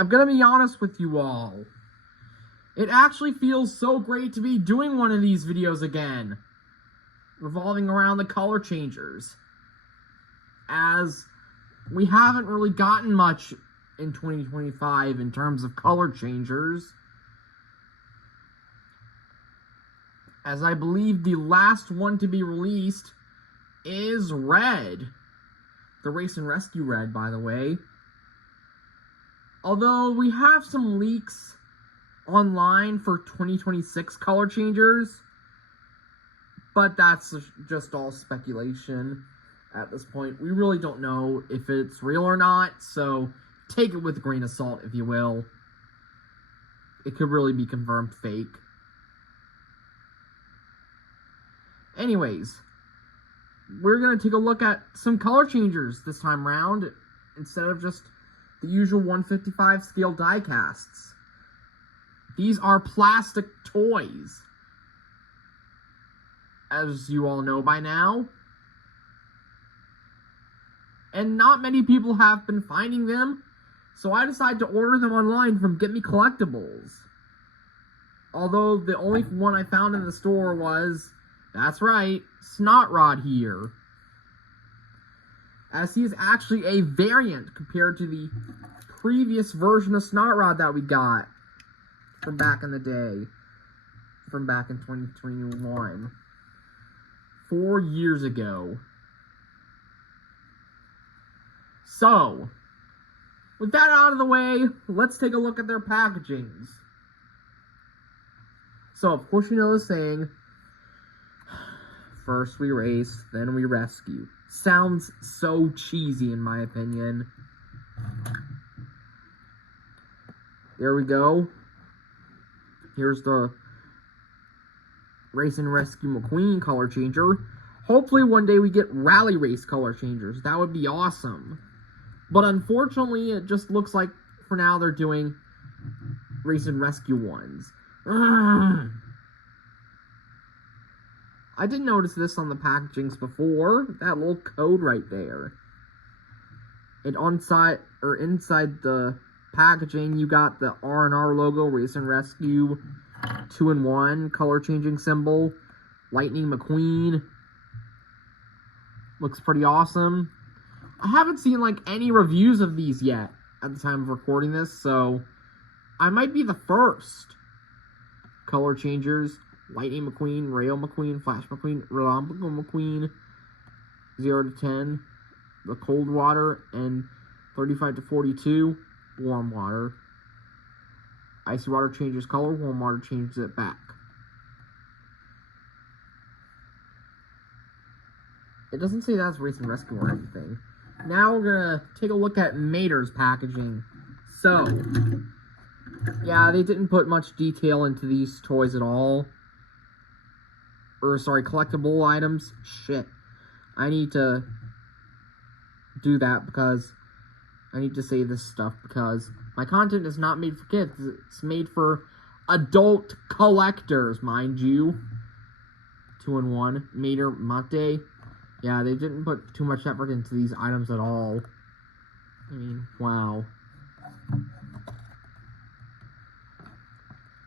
I'm gonna be honest with you all. It actually feels so great to be doing one of these videos again, revolving around the color changers, as we haven't really gotten much in 2025 in terms of color changers, as I believe the last one to be released is Red. The Race and Rescue Red, by the way. Although we have some leaks online for 2026 color changers, but that's just all speculation at this point. We really don't know if it's real or not, so take it with a grain of salt, if you will. It could really be confirmed fake. Anyways, we're going to take a look at some color changers this time around, instead of just the usual 155 scale die casts. These are plastic toys, as you all know by now. And not many people have been finding them, so I decided to order them online from Get Me Collectibles. Although the only one I found in the store was, that's right, Snot here. As he is actually a variant compared to the previous version of Snot that we got from back in the day. From back in 2021. 4 years ago. So, with that out of the way, let's take a look at their packagings. So, of course you know the saying, first we race, then we rescue. Sounds so cheesy in my opinion. There we go. Here's the Race and Rescue McQueen color changer. Hopefully one day we get Rally Race color changers. That would be awesome. But unfortunately, it just looks like for now they're doing Race and Rescue ones. Ugh. I did notice this on the packagings before. That little code right there. And inside the packaging, you got the R&R logo, Race and Rescue, 2-in-1 color changing symbol, Lightning McQueen. Looks pretty awesome. I haven't seen like any reviews of these yet at the time of recording this, so I might be the first. Color changers, Lightning McQueen, Rail McQueen, Flash McQueen, Relampo McQueen, 0 to 10, the cold water, and 35 to 42, warm water. Icy water changes color, warm water changes it back. It doesn't say that's Race and Rescue or anything. Now we're gonna take a look at Mater's packaging. So, yeah, they didn't put much detail into these toys at all. Or, sorry, collectible items. Shit. I need to do that because I need to say this stuff because my content is not made for kids. It's made for adult collectors, mind you. 2-in-1. Mater Mate. Yeah, they didn't put too much effort into these items at all. I mean, wow.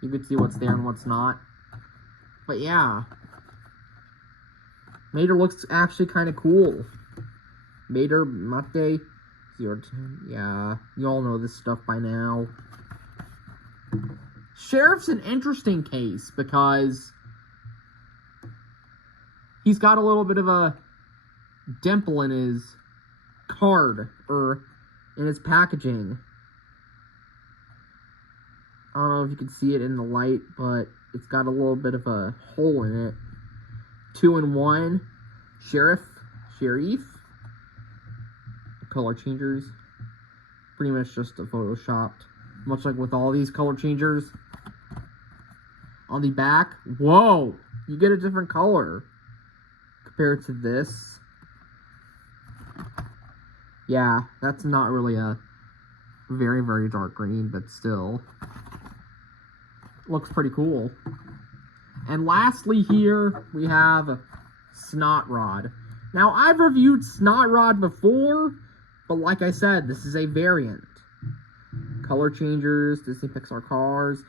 You could see what's there and what's not. But yeah. Mater looks actually kind of cool. Mater Mate 0 to 10. Yeah, you all know this stuff by now. Sheriff's an interesting case because he's got a little bit of a dimple in his card, or in his packaging. I don't know if you can see it in the light, but it's got a little bit of a hole in it. 2-in-1, Sheriff, color changers, pretty much just a photoshopped, much like with all these color changers. On the back, whoa, you get a different color compared to this. Yeah, that's not really a very, very dark green, but still. Looks pretty cool. And lastly here, we have Snot. Now, I've reviewed Snot before, but like I said, this is a variant. color changers, Disney Pixar cars.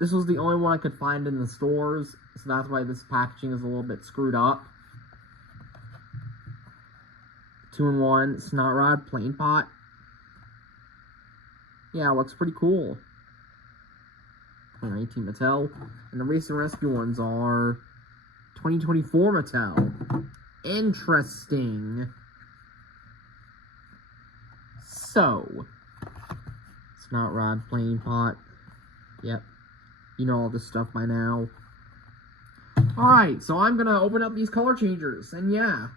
This was the only one I could find in the stores, so that's why this packaging is a little bit screwed up. 2-in-1 Snot Rod Plain Pot. Yeah, it looks pretty cool. 2019 Mattel. And the Race and Rescue ones are 2024 Mattel. Interesting. So, Snot Rod Plain Pot. Yep. You know all this stuff by now. Alright, so I'm gonna open up these color changers. And yeah,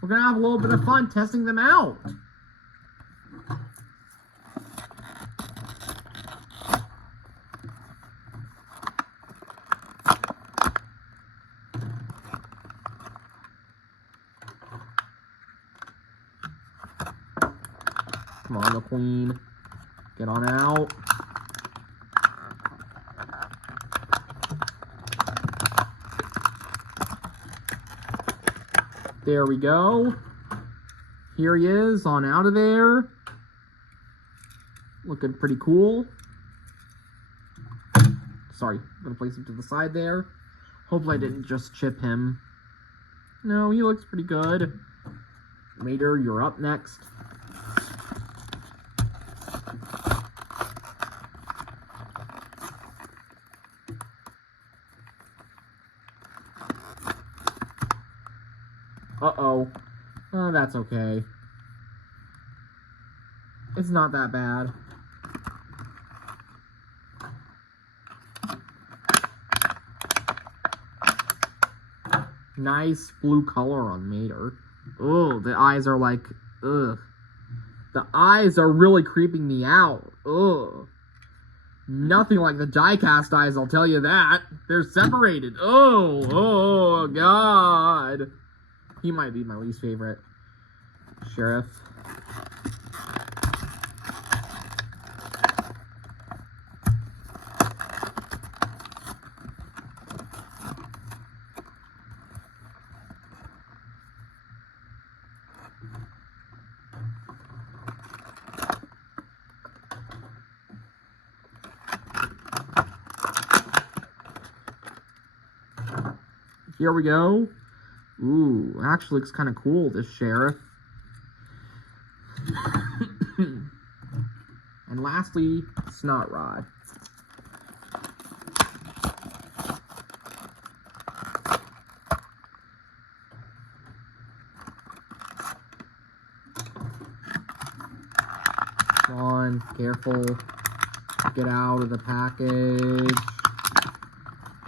we're gonna have a little bit of fun testing them out. Come on, McQueen. Get on out. There we go. Here he is, on out of there. Looking pretty cool. Sorry, I'm gonna place him to the side there. Hopefully I didn't just chip him. No, he looks pretty good. Mater, you're up next. Uh-oh. Oh, that's okay. It's not that bad. Nice blue color on Mater. Oh, the eyes are like, ugh. The eyes are really creeping me out. Ugh. Nothing like the die-cast eyes, I'll tell you that. They're separated. Oh, God. He might be my least favorite. Sheriff. Here we go. Ooh, actually looks kind of cool, this sheriff. And lastly, Snot Rod. Come on, careful. Get out of the package.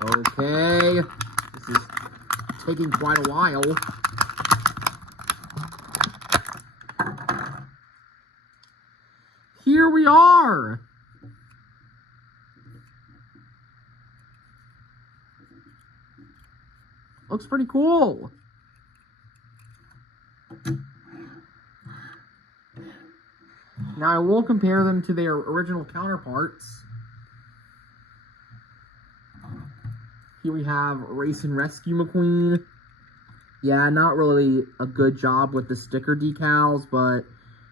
Okay. This is taking quite a while. Here we are. Looks pretty cool. Now I will compare them to their original counterparts. Here we have Race and Rescue McQueen. Yeah, not really a good job with the sticker decals, but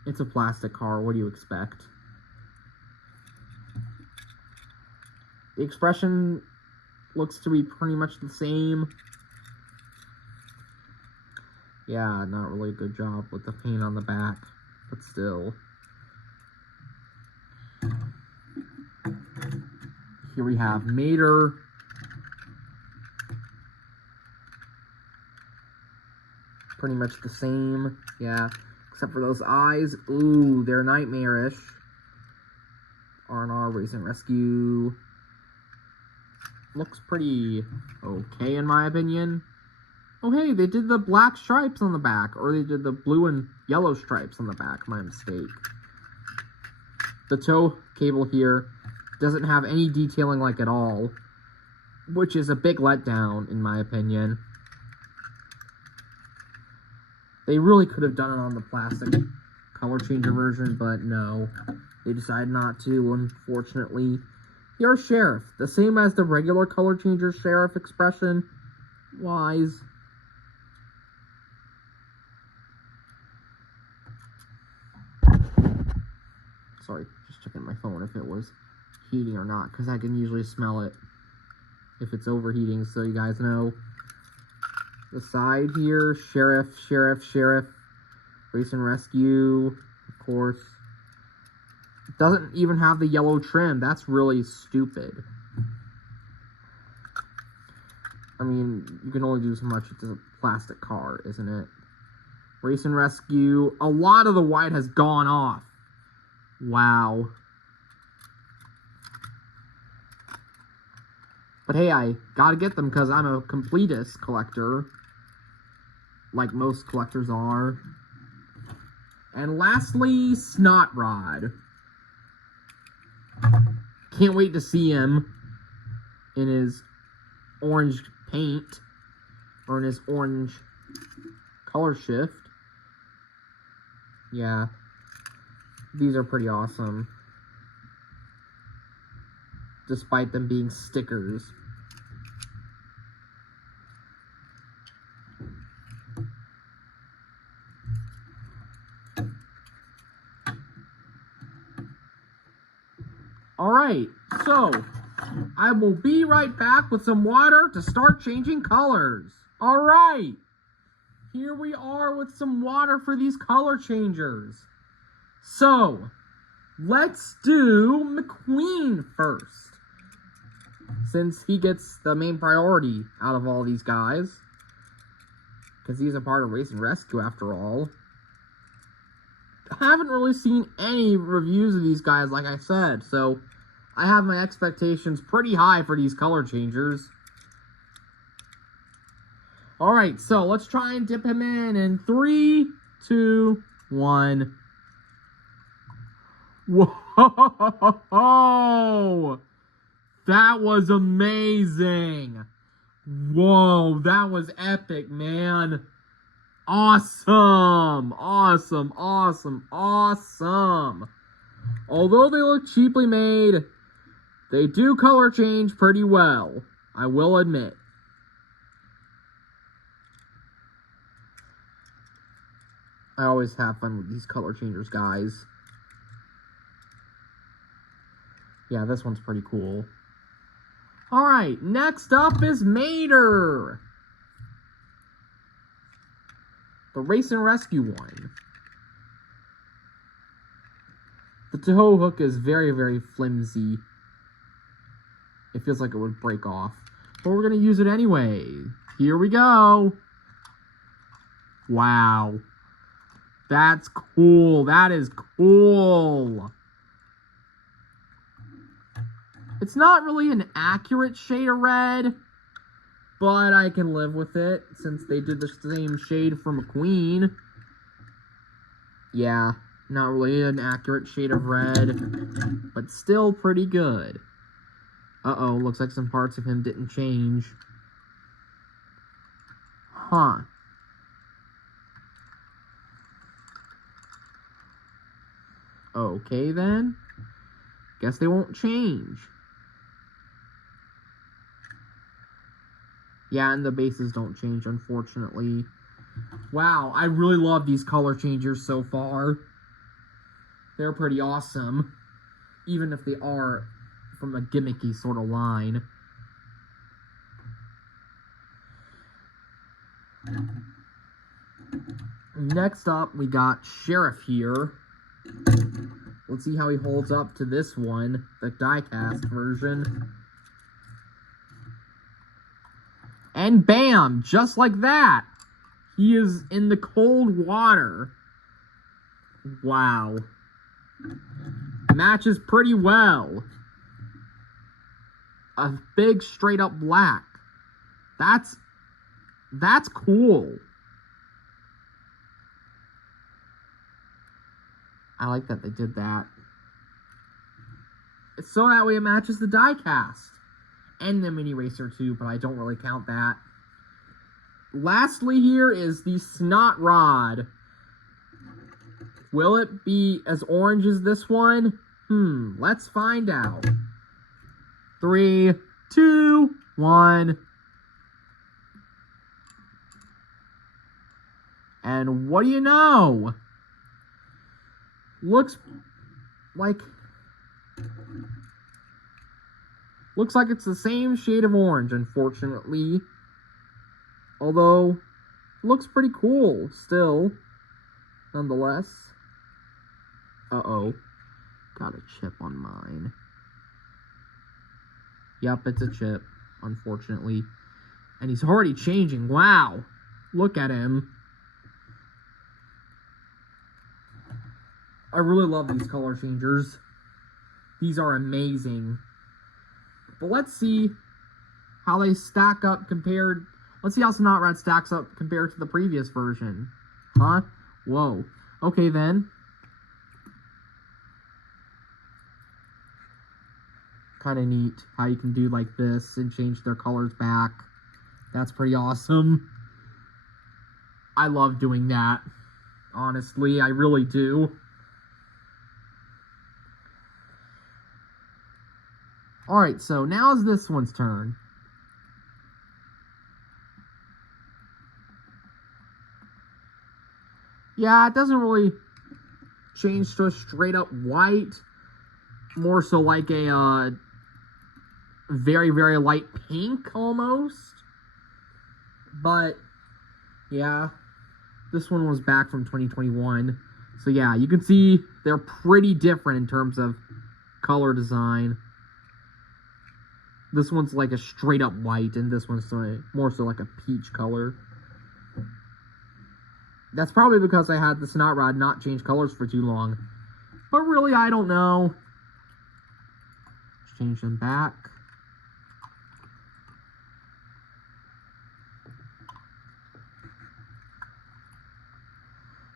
it's a plastic car. What do you expect? The expression looks to be pretty much the same. Yeah, not really a good job with the paint on the back, but still. Here we have Mater. Pretty much the same, yeah, except for those eyes. Ooh, they're nightmarish. R&R Race and Rescue. Looks pretty okay in my opinion. Oh hey, they did the black stripes on the back, or they did the blue and yellow stripes on the back, my mistake. The tow cable here doesn't have any detailing like at all, which is a big letdown in my opinion. They really could have done it on the plastic color changer version, but no. They decided not to, unfortunately. Your sheriff, the same as the regular color changer sheriff expression. Wise. Sorry, just checking my phone if it was heating or not, because I can usually smell it if it's overheating, so you guys know. The side here, sheriff, race and rescue, of course. It doesn't even have the yellow trim. That's really stupid. I mean, you can only do so much. It's a plastic car, isn't it? Race and rescue. A lot of the white has gone off. Wow. But hey, I gotta get them because I'm a completist collector. Like most collectors are. And lastly, Snot Rod. Can't wait to see him in his orange paint. Or in his orange color shift. Yeah. These are pretty awesome. Despite them being stickers. Alright, so I will be right back with some water to start changing colors. Alright, here we are with some water for these color changers. So, let's do McQueen first, since he gets the main priority out of all these guys, because he's a part of Race and Rescue after all. I haven't really seen any reviews of these guys, like I said, so I have my expectations pretty high for these color changers. Alright, so let's try and dip him in 3, 2, 1. Whoa! That was amazing! Whoa, that was epic, man! Awesome! Awesome, awesome, awesome! Although they look cheaply made, they do color change pretty well, I will admit. I always have fun with these color changers, guys. Yeah, this one's pretty cool. Alright, next up is Mater. The Race and Rescue one. The tow hook is very, very flimsy. It feels like it would break off. But we're going to use it anyway. Here we go. Wow. That's cool. That is cool. It's not really an accurate shade of red, but I can live with it since they did the same shade for McQueen. Yeah, not really an accurate shade of red, but still pretty good. Uh-oh, looks like some parts of him didn't change. Huh. Okay, then. Guess they won't change. Yeah, and the bases don't change, unfortunately. Wow, I really love these color changers so far. They're pretty awesome. Even if they are from a gimmicky sort of line. Next up, we got Sheriff here. Let's see how he holds up to this one, the die-cast version. And bam! Just like that! He is in the cold water. Wow. Matches pretty well. A big straight-up black. That's cool. I like that they did that. It's so that way it matches the die-cast. And the mini racer too, but I don't really count that. Lastly here is the Snot Rod. Will it be as orange as this one? Let's find out. 3, 2, 1. And what do you know? Looks like Looks like it's the same shade of orange, unfortunately. Although, looks pretty cool still, nonetheless. Uh-oh. Got a chip on mine. Yep, it's a chip, unfortunately. And he's already changing. Wow. Look at him. I really love these color changers. These are amazing. But let's see how they stack up compared... Let's see how Snot Rat stacks up compared to the previous version. Huh? Whoa. Okay, then. Kind of neat how you can do like this and change their colors back. That's pretty awesome. I love doing that. Honestly, I really do. Alright, so now is this one's turn. Yeah, it doesn't really change to a straight up white. More so like a very, very light pink almost. But, yeah, this one was back from 2021. So yeah, you can see they're pretty different in terms of color design. This one's like a straight up white, and this one's more so like a peach color. That's probably because I had the Snot Rod not change colors for too long. But really, I don't know. Let's change them back.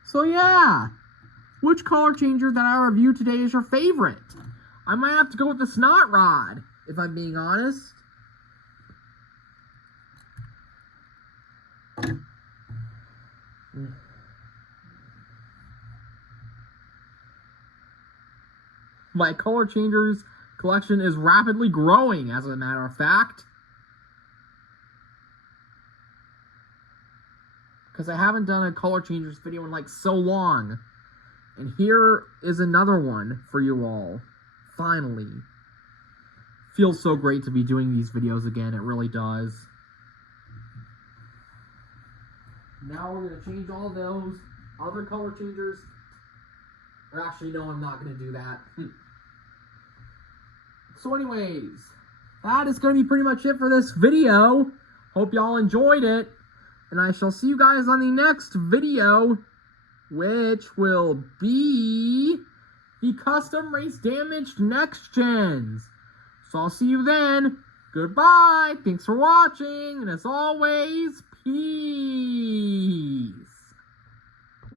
So yeah, which color changer that I reviewed today is your favorite? I might have to go with the Snot Rod, if I'm being honest. My color changers collection is rapidly growing, as a matter of fact. Because I haven't done a color changers video in like so long. And here is another one for you all. Finally. Feels so great to be doing these videos again. It really does. Now we're going to change all those other color changers. Or actually, no, I'm not going to do that. So anyways, that is going to be pretty much it for this video. Hope y'all enjoyed it. And I shall see you guys on the next video, which will be the custom race damaged next gens. So I'll see you then. Goodbye. Thanks for watching. And as always, peace.